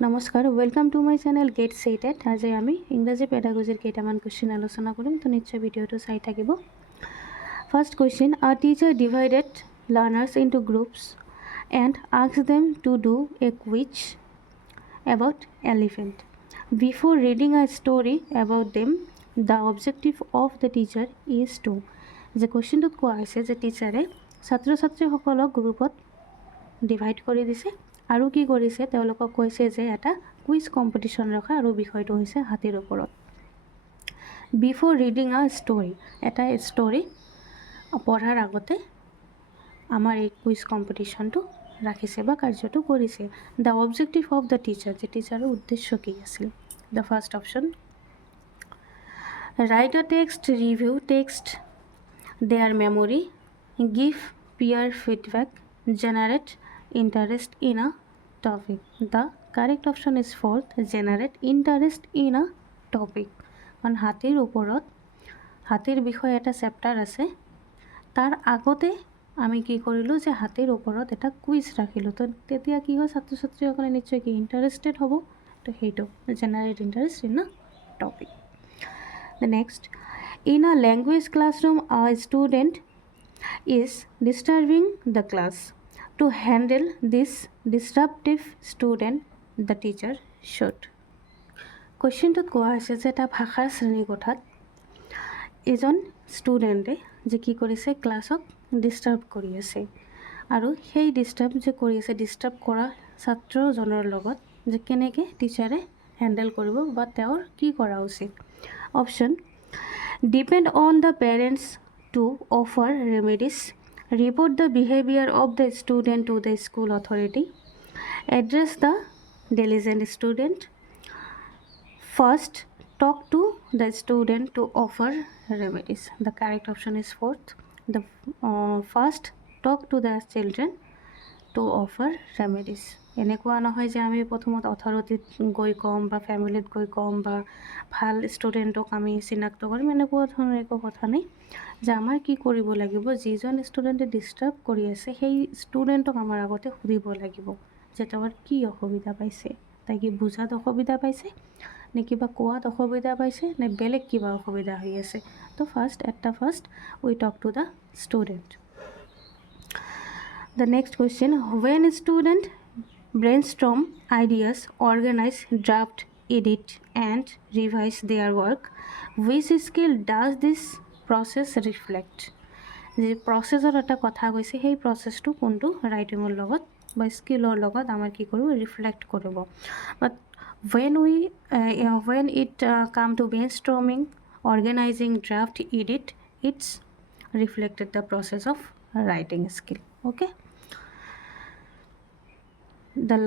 নমস্কাৰ welcome to my channel get Ctet আজি আমি ইংৰাজী পেডাগজিৰ কেইটামান কোৱেশ্চন আলোচনা কৰিম তো নিশ্চয় ভিডিঅটো চাই থাকিব first question a teacher divided learners into groups and asked them to do a quiz about elephant before reading a story about them the objective of the teacher is to যে কোৱেশ্চনটোত কোৱা হৈছে যে টিচাৰে ছাত্ৰ ছাত্ৰীসকলক গ্ৰুপত ডিভাইড কৰি দিছে আৰু কি কৰিছে তেওঁলোকক কৈছে যে এটা কুইজ কম্পিটিশন ৰখা আৰু বিষয়টো হৈছে হাতীৰ ওপৰত বিফোৰ ৰিডিং আ ষ্টৰী এটা ষ্টৰী পঢ়াৰ আগতে আমাৰ এই কুইজ কম্পিটিশনটো ৰাখিছে বা কাৰ্যটো কৰিছে the objective of the teacher যে টিচাৰৰ উদ্দেশ্য কি আছিল the first option right a text review text their memory give peer feedback generate interest in a topic the correct option is fourth generate interest in a topic on হাতীৰ ওপৰত হাতীৰ বিষয়ে এটা চেপ্টাৰ আছে তাৰ আগতে আমি কি কৰিলো যে হাতীৰ ওপৰত এটা কুইজ ৰাখিলো তো তেতিয়া কি হয় ছাত্ৰ ছাত্ৰীসকলে নিশ্চয় কি ইন্টাৰেস্টেড হ'ব তো হেইটো generate interest in a topic the next in a language classroom a student is disturbing the class to handle this disruptive student the teacher should কোৱেশ্চনটোত কোৱা হৈছে যে এটা ভাষাৰ শ্ৰেণীকোঠাত এজন ষ্টুডেণ্টে যে কি কৰিছে ক্লাছক ডিষ্টাৰ্ব কৰি আছে আৰু সেই ডিষ্টাৰ্ব যে কৰি আছে ডিষ্টাৰ্ব কৰা ছাত্ৰজনৰ লগত যে কেনেকৈ টিচাৰে হেণ্ডেল কৰিব বা তেওঁৰ কি কৰা উচিত option depend on the parents to offer remedies, report the behavior of the student to the school authority, address the diligent student, first talk to the student to offer remedies. The correct option is fourth. The first talk to the children to offer remedies. এনেকুৱা নহয় যে আমি প্ৰথমত অথৰিটিত গৈ কম বা ফ্যামিলিত গৈ কম বা ভাল ষ্টুডেণ্টক আমি চিনাক্ত কৰিম এনেকুৱা ধৰণৰ একো কথা নাই যে আমাৰ কি কৰিব লাগিব যিজন ষ্টুডেণ্টে ডিষ্টাৰ্ব কৰি আছে সেই ষ্টুডেণ্টক আমাৰ আগতে সুধিব লাগিব যে তেওঁৰ কি অসুবিধা পাইছে তাই কি বুজাত অসুবিধা পাইছে নে কিবা কোৱাত অসুবিধা পাইছে নে বেলেগ কিবা অসুবিধা হৈ আছে তো first we talk to the student The next question when a student brainstorm ideas organize draft edit and revise their work which skill does this process reflect যে প্ৰসেসৰ এটা কথা কৈছে সেই প্ৰসেসটো কোনটো ৰাইটিংৰ লগত বা স্কিলৰ লগত আমাৰ কি কৰিব ৰিফ্লেক্ট কৰিব but when it come to brainstorming organizing draft edit it's reflected the process of writing skill okay the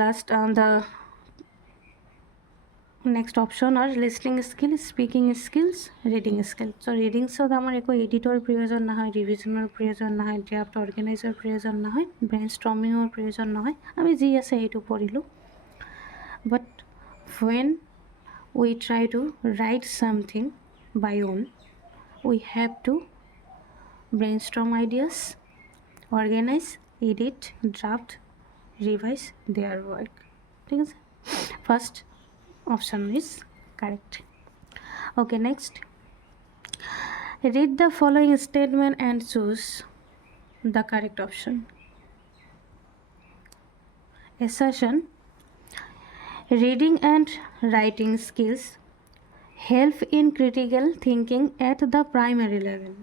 next option are listening skill speaking skills reading skill so reading so amar eko editor proyojon na hoy revisioner proyojon na hoy draft organizer proyojon na hoy brainstorming or proyojon na hoy ami ji ase etu porilu but when we try to write something by own we have to brainstorm ideas organize edit draft revise their work ঠিক আছে first option is correct okay next read the following statement and choose the correct option assertion reading and writing skills help in critical thinking at the primary level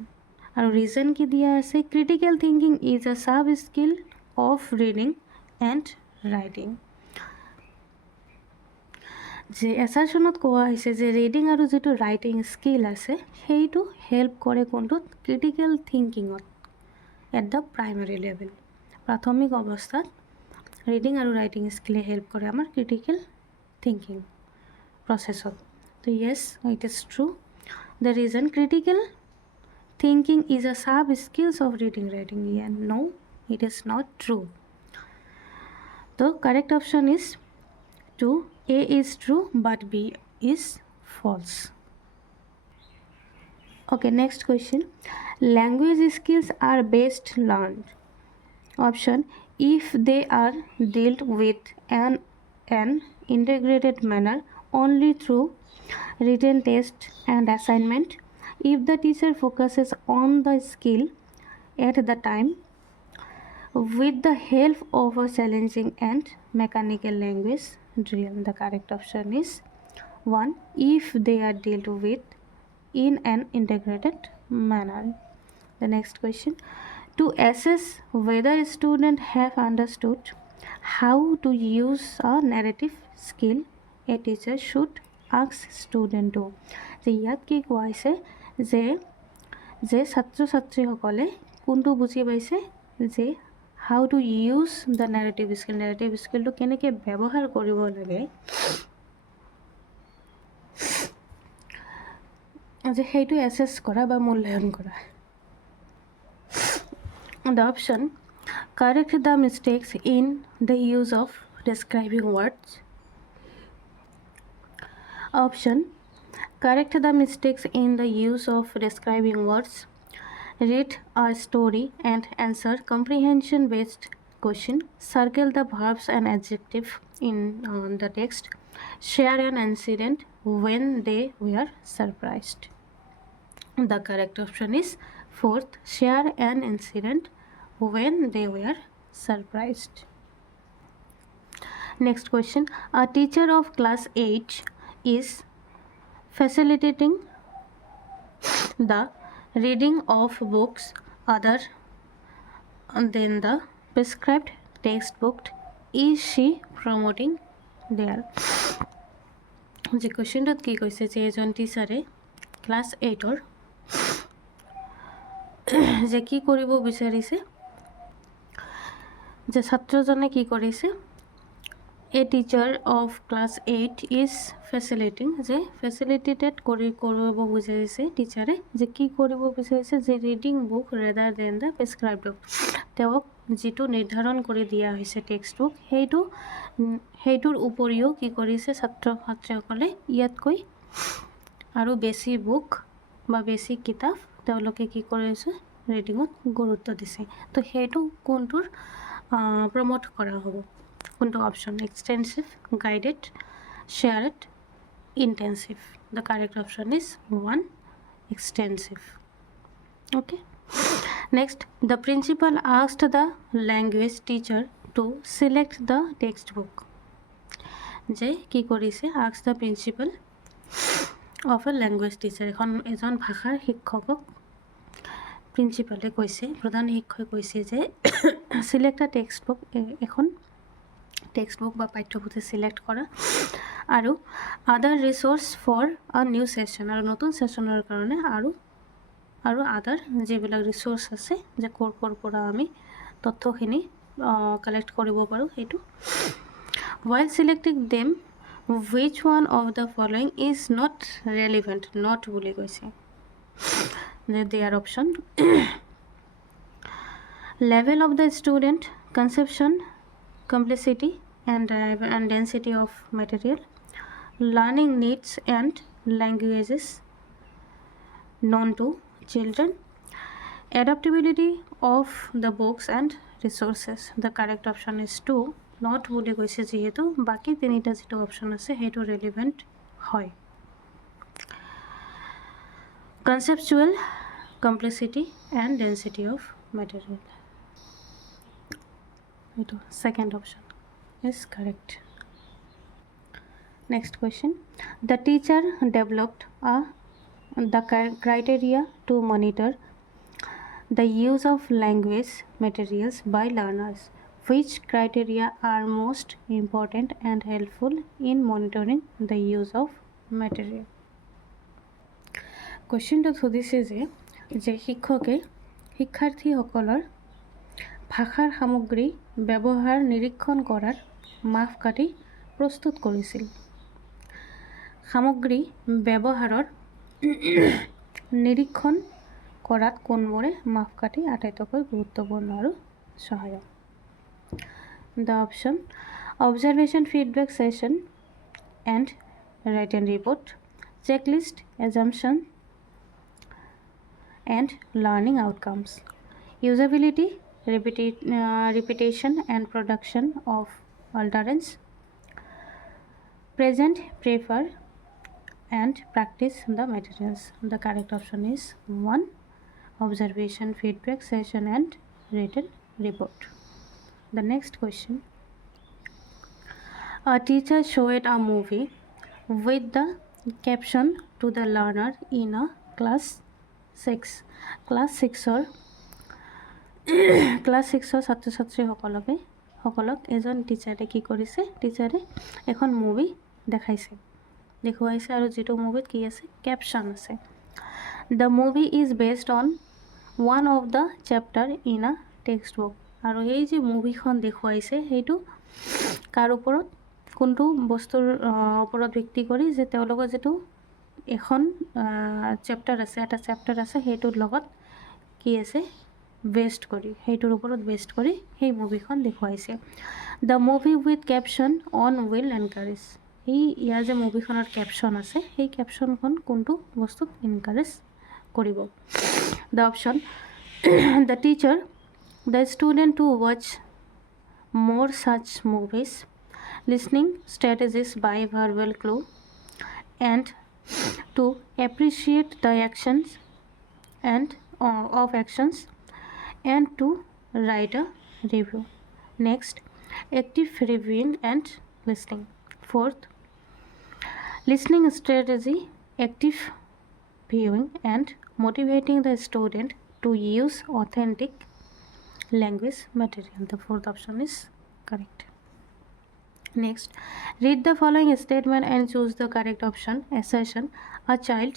and reason ki diya ase critical thinking is a sub skill of reading and writing যে এছাৰশ্যনত কোৱা হৈছে যে ৰিডিং আৰু যেটো writing skill আছে সেইটো help কৰে কোনটোত ক্ৰিটিকেল থিংকিঙত এট দ্য প্ৰাইমাৰী লেভেল প্ৰাথমিক অৱস্থাত ৰিডিং আৰু ৰাইটিং স্কিলে হেল্প কৰে আমাৰ ক্ৰিটিকেল থিংকিং প্ৰচেছত তো yes it is true the reason critical thinking is a sub skills of reading writing no it is not true তো correct option is 2 A is true but B is false. Okay, next question. Language skills are best learned. Option if they are dealt with an an integrated manner only through written test and assignment if the teacher focuses on the skill at the time with the help of a challenging and mechanical language drill. The correct option is 1. If they are dealt with in an integrated manner. The next question, to assess whether students have understood how to use a narrative skill, a teacher should ask student to যে ইয়াত কি কোৱা হৈছে যে যে ছাত্ৰ ছাত্ৰীসকলে কোনটো বুজি পাইছে যে how to use the narrative স্কিলটো কেনেকৈ ব্যৱহাৰ কৰিব লাগে যে সেইটো এছেছ কৰা বা মূল্যায়ন কৰা The option, correct the mistakes in the use of describing words. Option, correct the mistakes in the use of describing words. Read a story and answer comprehension based question. Circle the verbs and adjective in the text. Share an incident when they were surprised. The correct option is 4th, share an incident when they were surprised. Next question, a teacher of class 8 is facilitating the reading of books other than the prescribed textbook. Is she promoting their যে কোৱেশ্যনটোত কি কৈছে যে এজন টিচাৰে ক্লাছ 8ৰ যে কি কৰিব বিচাৰিছে যে ছাত্ৰজনে কি কৰিছে a teacher of class 8 is facilitating যে ফেচিলিটেটেড কৰিব বিচাৰিছে টিচাৰে যে কি কৰিব বিচাৰিছে যে reading book reader then the prescribed book তেওঁক যিটো নিৰ্ধাৰণ কৰি দিয়া হৈছে টেক্সট বুক সেইটোৰ উপৰিও কি কৰিছে ছাত্ৰ ছাত্ৰীসকলে ইয়াতকৈ আৰু বেছি বুক বা বেছি কিতাপ তেওঁলোকে কি কৰিছে ৰিডিঙত গুৰুত্ব দিছে তো সেইটো কোনটোৰ প্ৰমোট কৰা হ'ব কোনটো option extensive guided shared intensive the correct option is 1 extensive okay next the principal asked the language teacher to select the textbook যে কি কৰিছে asked the principal of a language teacher এজন ভাষাৰ শিক্ষকক প্ৰিন্সিপালে কৈছে প্ৰধান শিক্ষকে কৈছে যে সিলেক্ট আ টেক্সট বুক বা পাঠ্যপুথি সিলেক্ট কৰা আৰু আদাৰ resource for a new session আৰু নতুন সেশনৰ কাৰণে আৰু আদাৰ যিবিলাক ৰিসোৰ্স আছে যে ক'ৰ পৰা আমি তথ্যখিনি কালেক্ট কৰিব পাৰোঁ সেইটো while selecting them which one of the following is not relevant not বুলি কৈছে their option level of the student conception complexity and density of material learning needs and languages known to children adaptability of the books and resources the correct option is 2 not বুলি কৈছে যেহেতু বাকি তিনিটা যেটো অপশন আছে হেটো রেলেভেন্ট হয় conceptual complexity and density of material it second option is correct next question the teacher developed the criteria to monitor the use of language materials by learners which criteria are most important and helpful in monitoring the use of material কোৱেশ্যনটো সুধিছে যে শিক্ষকে শিক্ষাৰ্থীসকলৰ ভাষাৰ সামগ্ৰী ব্যৱহাৰ নিৰীক্ষণ কৰাৰ মাপকাঠি প্ৰস্তুত কৰিছিল সামগ্ৰী ব্যৱহাৰৰ নিৰীক্ষণ কৰাত কোনবোৰে মাপকাঠি আটাইতকৈ গুৰুত্বপূৰ্ণ আৰু সহায়ক the option observation feedback session and written report checklist assumption and learning outcomes usability repetition and production of alterance Present, prefer and practice the materials. The correct option is 1. Observation, feedback, session and written report. The next question. A teacher showed a movie with the caption to the learner in a class 6. Class 6 ছাত্ৰ ছাত্ৰীসকলক এজন টিচাৰে কি কৰিছে, টিচাৰে এখন মুভি দেখুৱাইছে আৰু যিটো মুভিত কি আছে, কেপশ্যন আছে। The movie is based on one of the chapter in a text book. আৰু এই যে মুভিখন দেখুৱাইছে সেইটো কাৰ ওপৰত, কোনটো বস্তুৰ ওপৰত ভিত্তি কৰি, যে তেওঁলোকৰ যিটো এখন চেপ্টাৰ আছে, এটা চেপ্টাৰ আছে, সেইটোৰ লগত কি আছে, বেছড কৰি, সেইটোৰ ওপৰত বেছড কৰি সেই মুভিখন দেখুৱাইছে। The movie with caption on will encourage. ইয়াৰ যে মুভিখনত কেপশ্যন আছে, সেই কেপশ্যনখন কোনটো বস্তুক এনকাৰেজ কৰিব। The option, the teacher the student to watch more such movies, listening strategies by verbal clue, and to appreciate the actions and of actions, and to write a review. Next, active reviewing and listening. Fourth, listening strategy, active viewing and motivating the student to use authentic language material. The fourth option is correct. Next, read the following statement and choose the correct option. Assertion: a child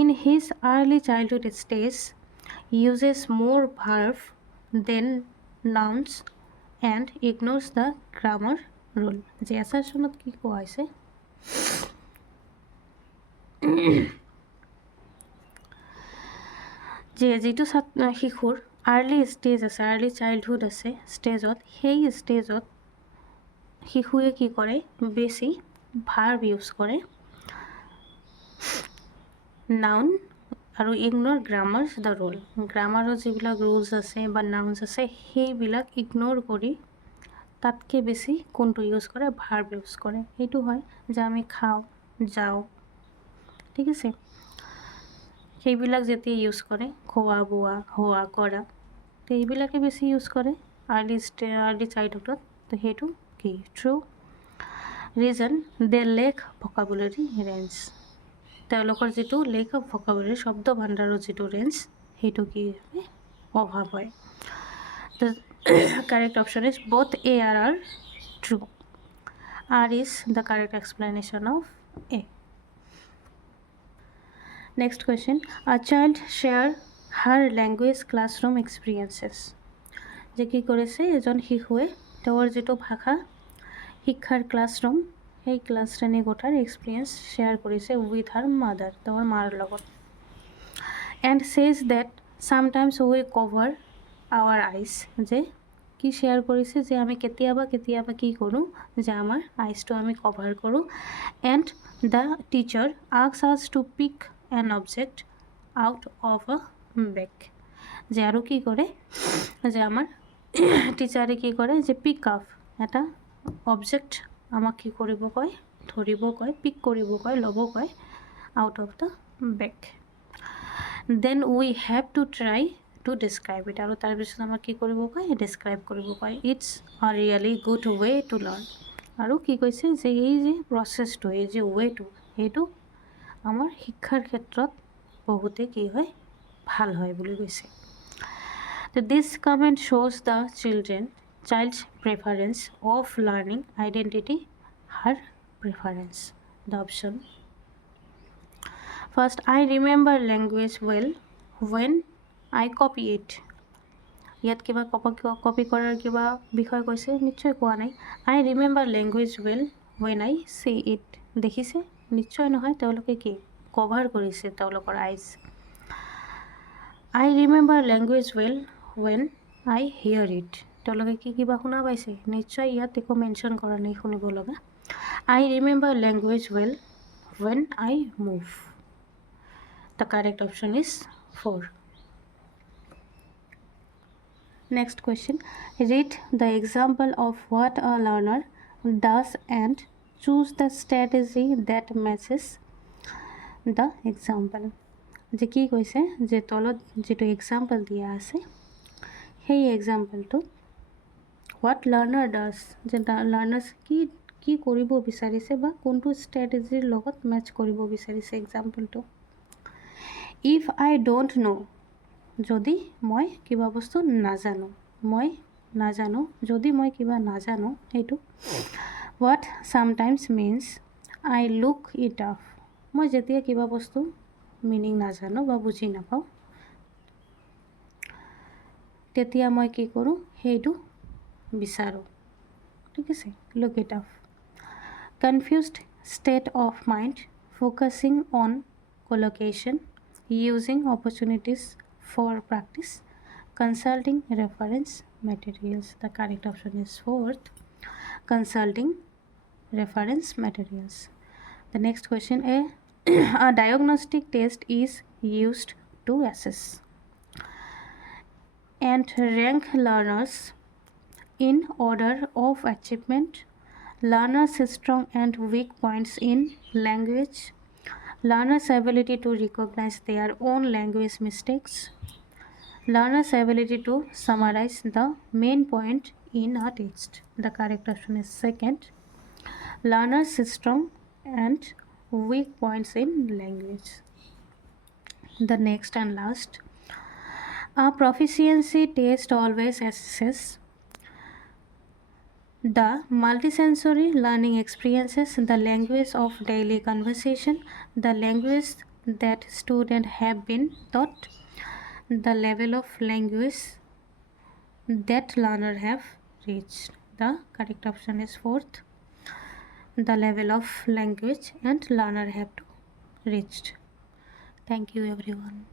in his early childhood stage uses more verbs than nouns and ignores the grammar rule. যে assertionত কি কোৱা হৈছে, যে যিটো শিশুৰ early stage আছে, early childhood আছে ষ্টেজত, সেই ষ্টেজত শিশুৱে কি কৰে, বেছি ভাৰ্ব ইউজ কৰে, নাউন আৰু ইগন'ৰ গ্ৰামাৰ্ছ দ্য ৰুল। গ্ৰামাৰৰ যিবিলাক ৰুলছ আছে বা নাউন্স আছে সেইবিলাক ইগন'ৰ কৰি তাতকৈ বেছি কোনটো ইউজ কৰে, ভাৰ্ব ইউজ কৰে। সেইটো হয় যে আমি খাওঁ, যাওঁ, ঠিক আছে, সেইবিলাক যেতিয়া ইউজ কৰে, খোৱা বোৱা, হোৱা কৰা, তো এইবিলাকে বেছি ইউজ কৰে আৰ্লি চাইল্ডহুডত। তো সেইটো কি, ট্ৰু। ৰিজন, দে লেক ভকাবুলাৰী ৰেঞ্জ। তেওঁলোকৰ যিটো লেক অফ ভকাবুলাৰী, শব্দ ভাণ্ডাৰৰ যিটো ৰেঞ্জ, সেইটো কি হয়, অভাৱ হয়। The correct option is both A are true. R is the correct explanation of A. Next question. A child share her language classroom experiences. যে কি কৰিছে, এজন শিশুৱে তেওঁৰ যিটো ভাষা শিক্ষাৰ ক্লাছৰুম, সেই ক্লাছ শ্ৰেণী কোঠাৰ এক্সপিৰিয়েঞ্চ শ্বেয়াৰ কৰিছে উইথ হাৰ মাদাৰ, তেওঁৰ মাৰ লগত। And says that sometimes we cover our eyes. যে কি শ্বেয়াৰ কৰিছে, যে আমি কেতিয়াবা কি কৰোঁ, যে আমাৰ আইজটো আমি কভাৰ কৰোঁ। And the teacher asks us to pick an object out of a bag. যে আৰু কি কৰে, যে আমাৰ টিচাৰে কি কৰে, যে পিক আপ এটা অবজেক্ট আমাক কি কৰিব কয়, ধৰিব কয়, পিক কৰিব কয়, ল'ব কয়, out of the bag. Then we have to try to describe it. আৰু তাৰপিছত আমাক কি কৰিব কয়, ডিছক্ৰাইব কৰিব কয়। It's a really good way to learn. আৰু কি কৈছে, যে এই যে প্ৰচেছটো, এই যে ৱেটো, সেইটো আমাৰ শিক্ষাৰ ক্ষেত্ৰত বহুতে কি হয়, ভাল হয় বুলি কৈছে। তো দিছ কমেণ্ট শ্ব'জ the child's preference of learning identity, her preference. The option. First, I remember language well when I copy it. ইয়াত কিবা কপি কৰাৰ কিবা বিষয় কৈছে, নিশ্চয় কোৱা নাই। I remember language well when I say it. দেখিছে, নিশ্চয় নহয়, তেওঁলোকে কি কভাৰ কৰিছে তেওঁলোকৰ আইজ। I remember language well when I hear it. তেওঁলোকে কি কিবা শুনা পাইছে, নিশ্চয় ইয়াত একো মেনশ্যন কৰা নাই শুনিব লগা। I remember language well when I move. The correct option is 4. Next question. Read the example of what a learner does and choose the strategy that matches the example. যে কি কৈছে যে তলত যেটো এক্সাম্পল দিয়া আছে সেই এক্সাম্পলটো হোৱাট লাৰ্ণাৰ ডাজ যে লাৰ্ণাৰ্ছ কি কৰিব বিচাৰিছে বা কোনটো ষ্ট্ৰেটেজিৰ লগত মেচ কৰিব বিচাৰিছে এক্সাম্পলটো। ইফ আই ডোণ্ট ন' যদি মই কিবা বস্তু নাজানো যদি মই কিবা নাজানো সেইটো হোৱাট চামটাইমছ means I look it up. মই যেতিয়া কিবা বস্তু মিনিং নাজানো বা বুজি নাপাওঁ তেতিয়া মই কি কৰোঁ সেইটো বিচাৰোঁ। ঠিক আছে, look it up. Confused state of mind focusing on collocation, using opportunities for practice, consulting reference materials. The correct option is fourth, consulting reference materials. The next question is a diagnostic test is used to assess and rank learners in order of achievement, learners' strong and weak points in language, learners' ability to recognize their own language mistakes, learners' ability to summarize the main point in a text. The correct option is second, learners' strong and weak points in language. The next and last, a proficiency test always assesses the multisensory learning experiences, the language of daily conversation, the language that students have been taught, the level of language that learner have reached. The correct option is fourth, the level of language and learner have reached. Thank you everyone.